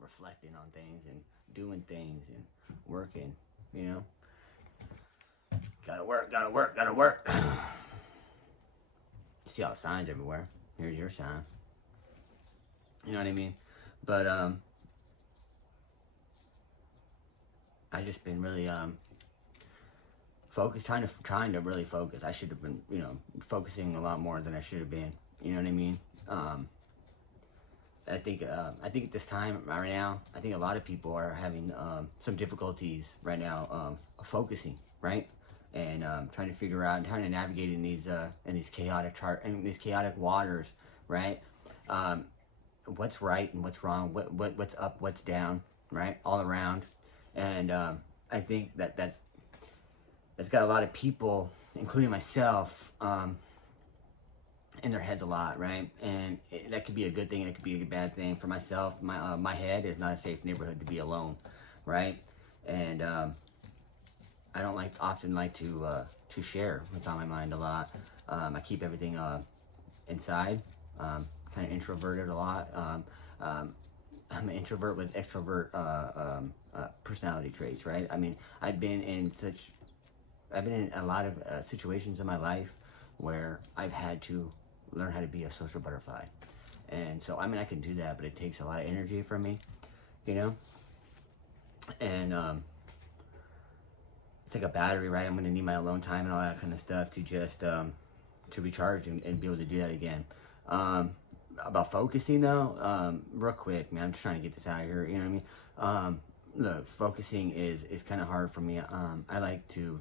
reflecting on things and doing things and working, you know. Gotta work, gotta work, gotta work. See all the signs everywhere. Here's your sign. You know what I mean? But I just been really focused, trying to really focus. I should have been, focusing a lot more than I should have been. You know what I mean? I think at this time right now, I think a lot of people are having some difficulties right now focusing, right? And trying to figure out and trying to navigate in these chaotic waters, right? What's right and what's wrong, what's up, what's down, right? All around, and I think that's got a lot of people, including myself, in their heads a lot, right? And that could be a good thing, and it could be a bad thing. For myself, my head is not a safe neighborhood to be alone, right? And I don't often like to share what's on my mind a lot. I keep everything inside. Kind of introverted a lot. I'm an introvert with extrovert personality traits, right? I mean, I've been in a lot of situations in my life where I've had to learn how to be a social butterfly. And so, I mean, I can do that, but it takes a lot of energy from me, you know? And it's like a battery, right? I'm going to need my alone time and all that kind of stuff to just to recharge and be able to do that again. About focusing though, real quick, man, I'm just trying to get this out of here, you know what I mean? Look, focusing is kind of hard for me. I like to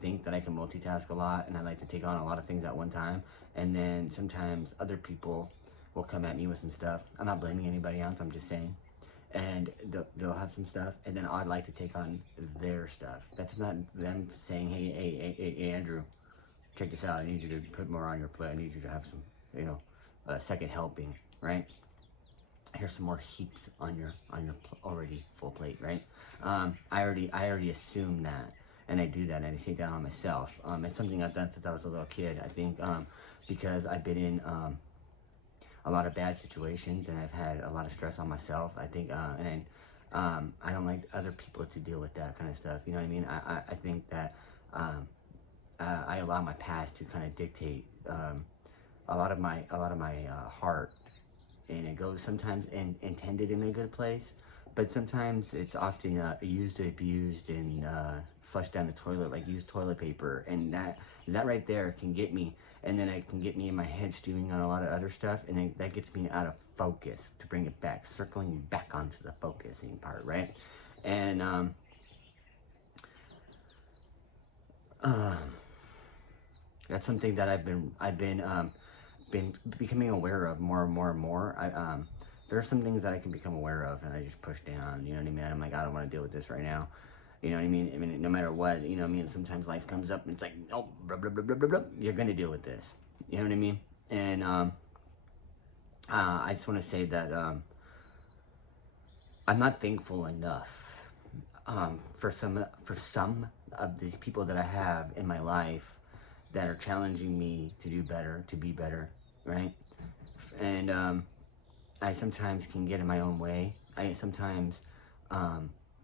think that I can multitask a lot, and I like to take on a lot of things at one time. And then sometimes other people will come at me with some stuff. I'm not blaming anybody else. I'm just saying. And they'll have some stuff, and then I'd like to take on their stuff. That's not them saying, hey, Andrew, check this out. I need you to put more on your plate. I need you to have some, second helping, right? Here's some more heaps on your already full plate, right? I already assume that, and I do that, and I take that on myself. It's something I've done since I was a little kid. I think because I've been in a lot of bad situations, and I've had a lot of stress on myself. I think, and I don't like other people to deal with that kind of stuff. You know what I mean? I think that I allow my past to kind of dictate a lot of my heart, and it goes sometimes intended in a good place, but sometimes it's often used, abused, and flushed down the toilet like used toilet paper, and that right there can get me, and then it can get me in my head stewing on a lot of other stuff, and then that gets me out of focus to bring it back, circling back onto the focusing part, right? And that's something that I've been becoming aware of more and more and more. There are some things that I can become aware of, and I just push down. You know what I mean? I'm like, I don't want to deal with this right now. You know what I mean? I mean, no matter what, you know what I mean? Sometimes life comes up and it's like, oh, blah, blah, blah, blah, blah, blah. You're going to deal with this. You know what I mean? And I just want to say that I'm not thankful enough for some of these people that I have in my life that are challenging me to do better, to be better, right? And I sometimes can get in my own way. I sometimes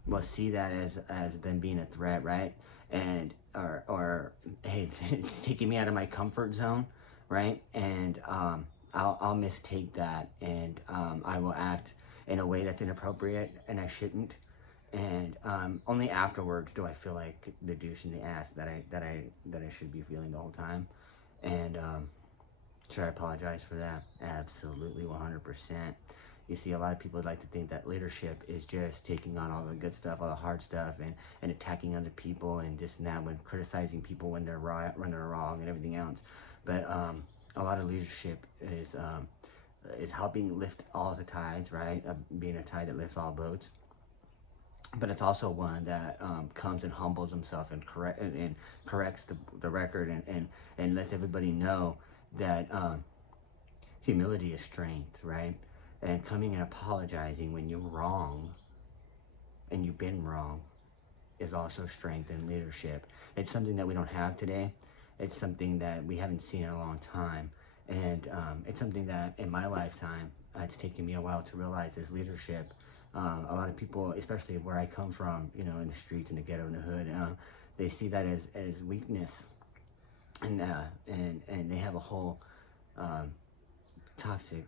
will see that as them being a threat, right? And or hey, it's taking me out of my comfort zone, right? And I'll mistake that, and I will act in a way that's inappropriate, and I shouldn't. And only afterwards do I feel like the douche in the ass that I should be feeling the whole time. And should I apologize for that? Absolutely, 100%. You see, a lot of people like to think that leadership is just taking on all the good stuff, all the hard stuff, and attacking other people and this and that, when criticizing people when they're right, when they're wrong, and everything else. But a lot of leadership is helping lift all the tides, right? Being a tide that lifts all boats. But it's also one that comes and humbles himself and corrects the record, and lets everybody know that humility is strength, right? And coming and apologizing when you're wrong and you've been wrong is also strength and leadership. It's something that we don't have today. It's something that we haven't seen in a long time. And it's something that in my lifetime, it's taken me a while to realize is leadership. A lot of people, especially where I come from, you know, in the streets, in the ghetto, in the hood, they see that as weakness, and they have a whole um, toxic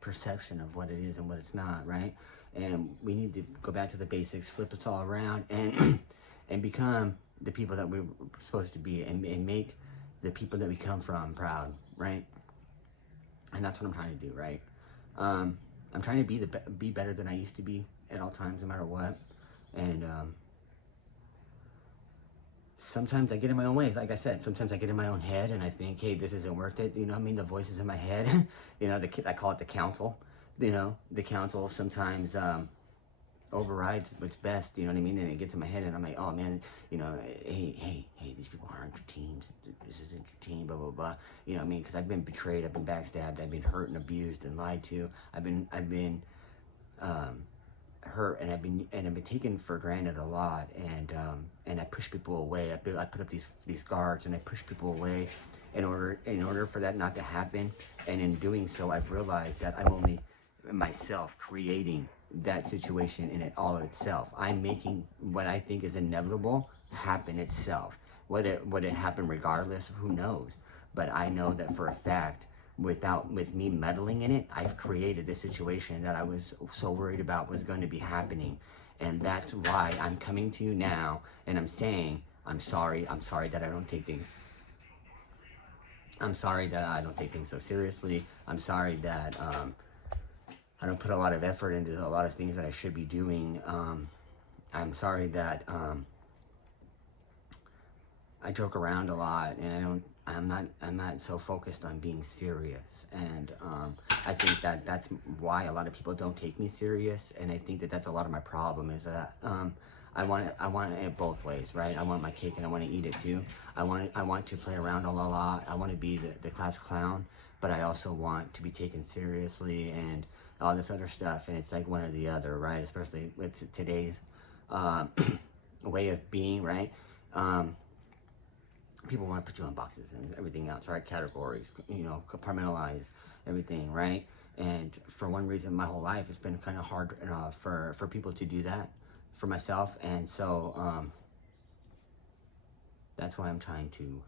perception of what it is and what it's not, right? And we need to go back to the basics, flip it all around, and and become the people that we're supposed to be, and make the people that we come from proud, right? And that's what I'm trying to do, right? Um, I'm trying to be better than I used to be at all times, no matter what. And sometimes I get in my own ways. Like I said, sometimes I get in my own head and I think, hey, this isn't worth it. You know what I mean? The voices in my head, you know, I call it the council. You know, the council sometimes overrides what's best. You know what I mean? And it gets in my head, and I'm like, oh man, you know, hey, these people aren't your teams. This isn't your team. Blah blah blah. You know what I mean? Because I've been betrayed, I've been backstabbed, I've been hurt and abused and lied to. I've been um, hurt, and I've been taken for granted a lot, and I push people away. I put up these guards, and I push people away in order for that not to happen. And in doing so, I've realized that I'm only myself creating that situation in it all itself. I'm making what I think is inevitable happen itself. Would it happen regardless? Who knows? But I know that for a fact, with me meddling in it, I've created this situation that I was so worried about was going to be happening. And that's why I'm coming to you now and I'm saying, I'm sorry. I'm sorry that I don't take things I'm sorry that I don't take things so seriously. I'm sorry that I don't put a lot of effort into a lot of things that I should be doing. I'm sorry that I joke around a lot, and I'm not so focused on being serious. And I think that that's why a lot of people don't take me serious. And I think that that's a lot of my problem, is that I want it both ways, right? I want my cake and I want to eat it too. I want to play around a lot. I want to be the class clown, but I also want to be taken seriously and all this other stuff. And it's like one or the other, right? Especially with today's um, way of being, right? People want to put you on boxes and everything else, right? Categories, you know, compartmentalize everything, right? And for one reason, my whole life, it's been kind of hard for people to do that for myself. And so that's why I'm trying to,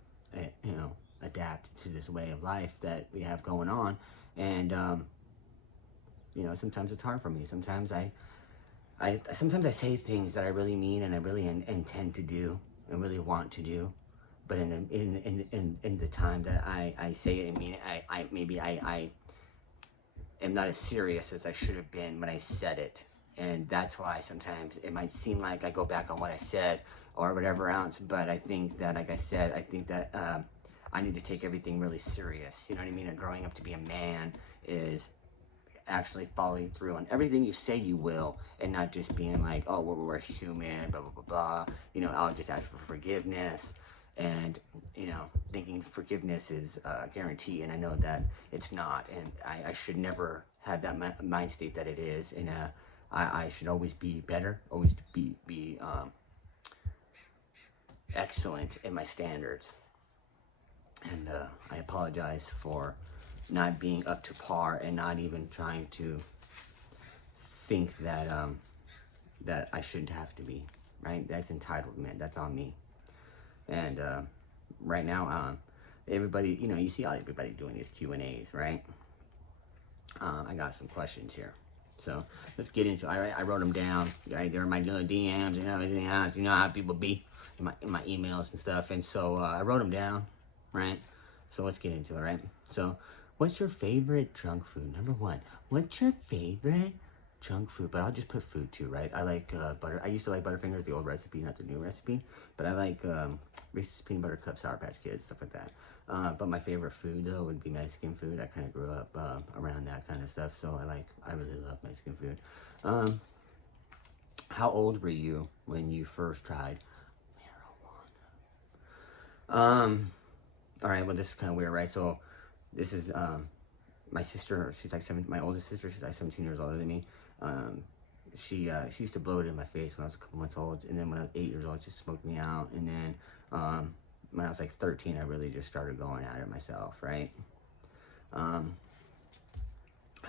you know, adapt to this way of life that we have going on. And, you know, sometimes it's hard for me. Sometimes sometimes I say things that I really mean and I really intend to do and really want to do. But in the time that I say it, I mean, I am not as serious as I should have been when I said it. And that's why sometimes it might seem like I go back on what I said or whatever else. But I think that, like I said, I think that I need to take everything really serious. You know what I mean? And growing up to be a man is actually following through on everything you say you will, and not just being like, oh, we're human, blah, blah, blah, blah. You know, I'll just ask for forgiveness. And, you know, thinking forgiveness is a guarantee, and I know that it's not. And I should never have that mind state that it is. And I should always be better, always be excellent in my standards. And I apologize for not being up to par and not even trying to think that that I shouldn't have to be, right? That's entitlement. That's on me. And right now, everybody, you know, you see everybody doing these Q&As, right? I got some questions here. So let's get into it. I wrote them down. Right? They're in my DMs and everything else. You know how people be in my emails and stuff. And so I wrote them down, right? So let's get into it, right? So what's your favorite junk food? Number one, what's your favorite junk food? But I'll just put food too, right? I like butter. I used to like Butterfingers, the old recipe, not the new recipe. But I like Reese's Peanut Butter Cup, Sour Patch Kids, stuff like that. But my favorite food though would be Mexican food. I kind of grew up around that kind of stuff, so I really love Mexican food. How old were you when you first tried marijuana? All right. Well, this is kind of weird, right? So this is my sister. She's like my oldest sister. She's like 17 years older than me. She used to blow it in my face when I was a couple months old, and then when I was 8 years old, she smoked me out, and then when I was like 13, I really just started going at it myself, right? How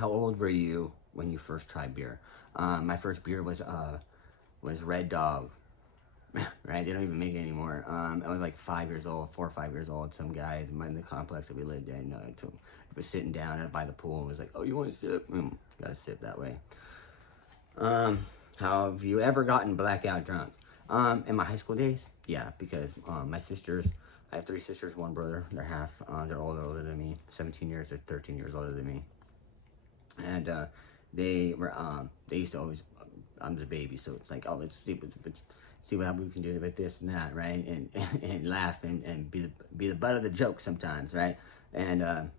old were you when you first tried beer? My first beer was Red Dog. Right, they don't even make it anymore. I was like 5 years old, 4 or 5 years old. Some guy in the complex that we lived in was sitting down by the pool and was like, "Oh, you want a sip?" Got a sip that way. How have you ever gotten blackout drunk? In my high school days, yeah, because my sisters, I have 3 sisters, 1 brother. They're older than me, 17 years, they're 13 years older than me, and they used to always, I'm the baby, so it's like, oh, let's see what we can do with this and that, right? And laugh and be the butt of the joke sometimes, right? And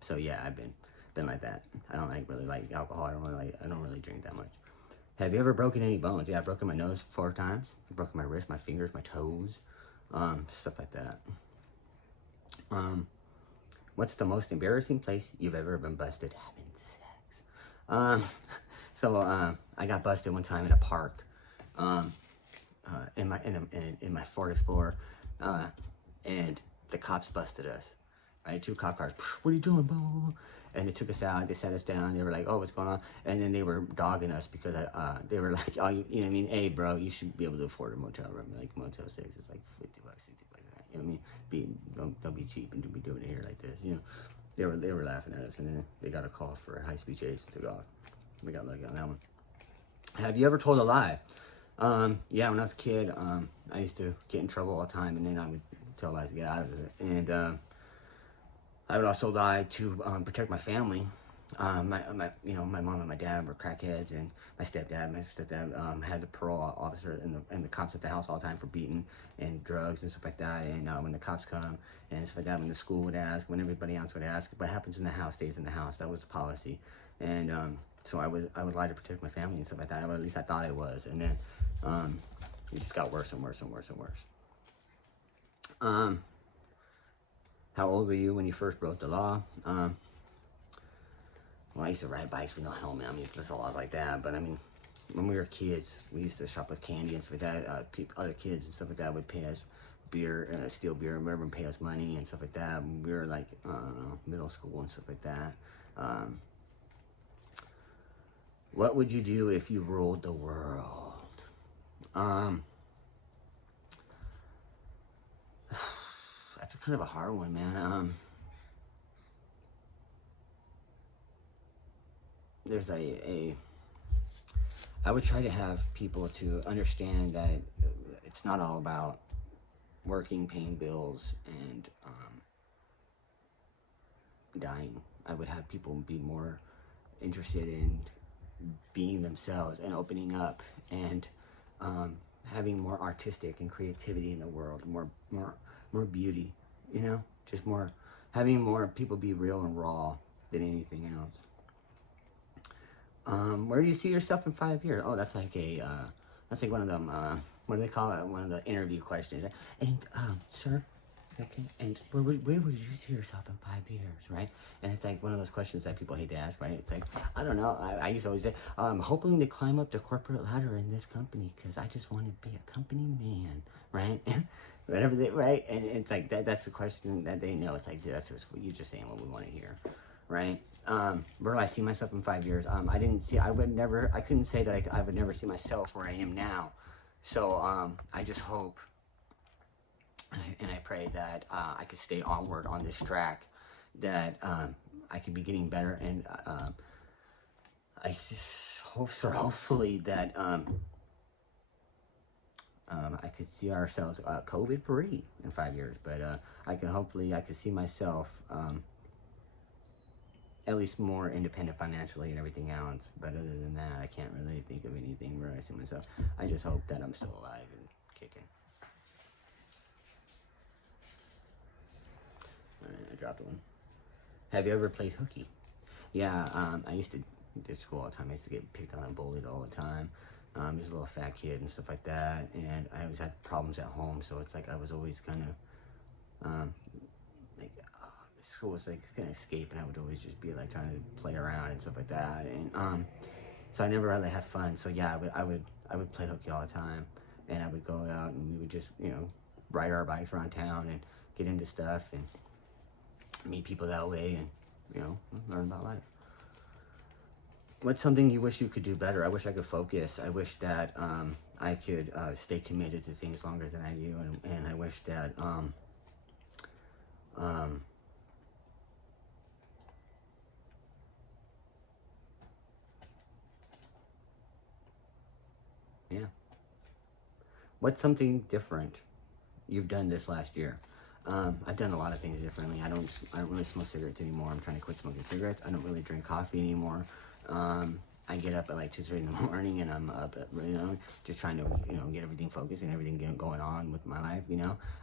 so yeah, I've been like that. I don't really like alcohol. I don't really drink that much. Have you ever broken any bones? Yeah, I've broken my nose 4 times. I've broken my wrist, my fingers, my toes, stuff like that. What's the most embarrassing place you've ever been busted having sex? Um, I got busted one time in a park, um, in my Ford Explorer, and the cops busted us. Right, 2 cop cars. What are you doing? Blah, blah, blah. And they took us out. They sat us down. They were like, "Oh, what's going on?" And then they were dogging us because they were like, "Oh, you know what I mean? Hey, bro, you should be able to afford a motel room. Like Motel 6 is like $50, $60 a night. You know what I mean? Don't be cheap and don't be doing it here like this. You know." They were laughing at us, and then they got a call for a high-speed chase and took off. We got lucky on that one. Have you ever told a lie? Yeah, when I was a kid, I used to get in trouble all the time, and then I would tell lies to get out of it. And I would also lie to protect my family. My mom and my dad were crackheads, and my stepdad had the parole officer and the cops at the house all the time for beating and drugs and stuff like that. And when the cops come and stuff like that, when the school would ask, when everybody else would ask, what happens in the house stays in the house. That was the policy. And so I would lie to protect my family and stuff like that. Or at least I thought I was. And then it just got worse and worse and worse and worse. How old were you when you first broke the law? Well, I used to ride bikes with no helmet. I mean, there's a lot like that. But I mean, when we were kids, we used to shop with candy and stuff like that. Other kids and stuff like that would pay us beer, steal beer, and whatever, and pay us money and stuff like that. We were like, I don't know, middle school and stuff like that. What would you do if you ruled the world? That's kind of a hard one, man. There's I would try to have people to understand that it's not all about working, paying bills, and dying. I would have people be more interested in being themselves and opening up and having more artistic and creativity in the world, more beauty, you know, just more, having more people be real and raw than anything else. Where do you see yourself in 5 years? Oh, that's like one of them, what do they call it? One of the interview questions. And, sir, okay, and where would you see yourself in 5 years, right? And it's like one of those questions that people hate to ask, right? It's like, I don't know. I used to always say, I'm hoping to climb up the corporate ladder in this company because I just want to be a company man, right? Whatever they, right? And it's like, that's the question that they know. It's like, dude, that's just what you're just saying what we want to hear, right? Where do I see myself in 5 years? I couldn't say that I would never see myself where I am now. So, I just hope and I pray that I could stay onward on this track, that I could be getting better, and hopefully that I could see ourselves COVID free in 5 years. But I could see myself at least more independent financially and everything else. But other than that, I can't really think of anything where I see myself. I just hope that I'm still alive and kicking. I dropped one. Have you ever played hooky? Yeah, I used to at school all the time. I used to get picked on and bullied all the time. Just a little fat kid and stuff like that. And I always had problems at home, so it's like I was always kind of like school was like kind of escape, and I would always just be like trying to play around and stuff like that. And so I never really had fun. So yeah, I would play hooky all the time, and I would go out and we would just ride our bikes around town and get into stuff and meet people that way and learn about life. What's something you wish you could do better? I wish I could focus. I wish that I could stay committed to things longer than I do, and I wish that um, yeah. What's something different you've done this last year? I've done a lot of things differently. I don't really smoke cigarettes anymore. I'm trying to quit smoking cigarettes. I don't really drink coffee anymore. I get up at like 2, 3 in the morning, and I'm up at, just trying to, get everything focused and everything going on with my life,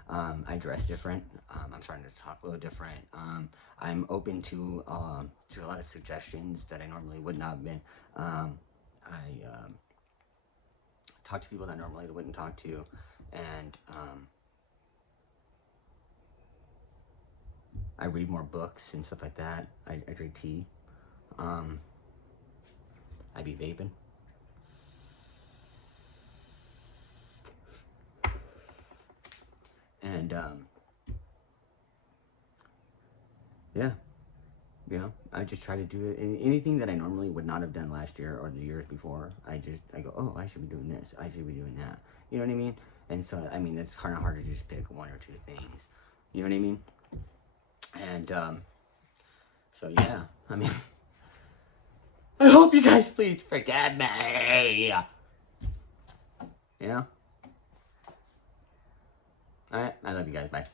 I dress different. I'm starting to talk a little different. I'm open to a lot of suggestions that I normally would not have been. I talk to people that normally I wouldn't talk to, and I read more books and stuff like that. I drink tea. I be vaping. And, yeah, I just try to do it. Anything that I normally would not have done last year or the years before, I go, oh, I should be doing this. I should be doing that. You know what I mean? And so, I mean, it's kind of hard to just pick 1 or 2 things. You know what I mean? And, so yeah, I mean, I hope you guys please forgive me. You know? Alright, I love you guys. Bye.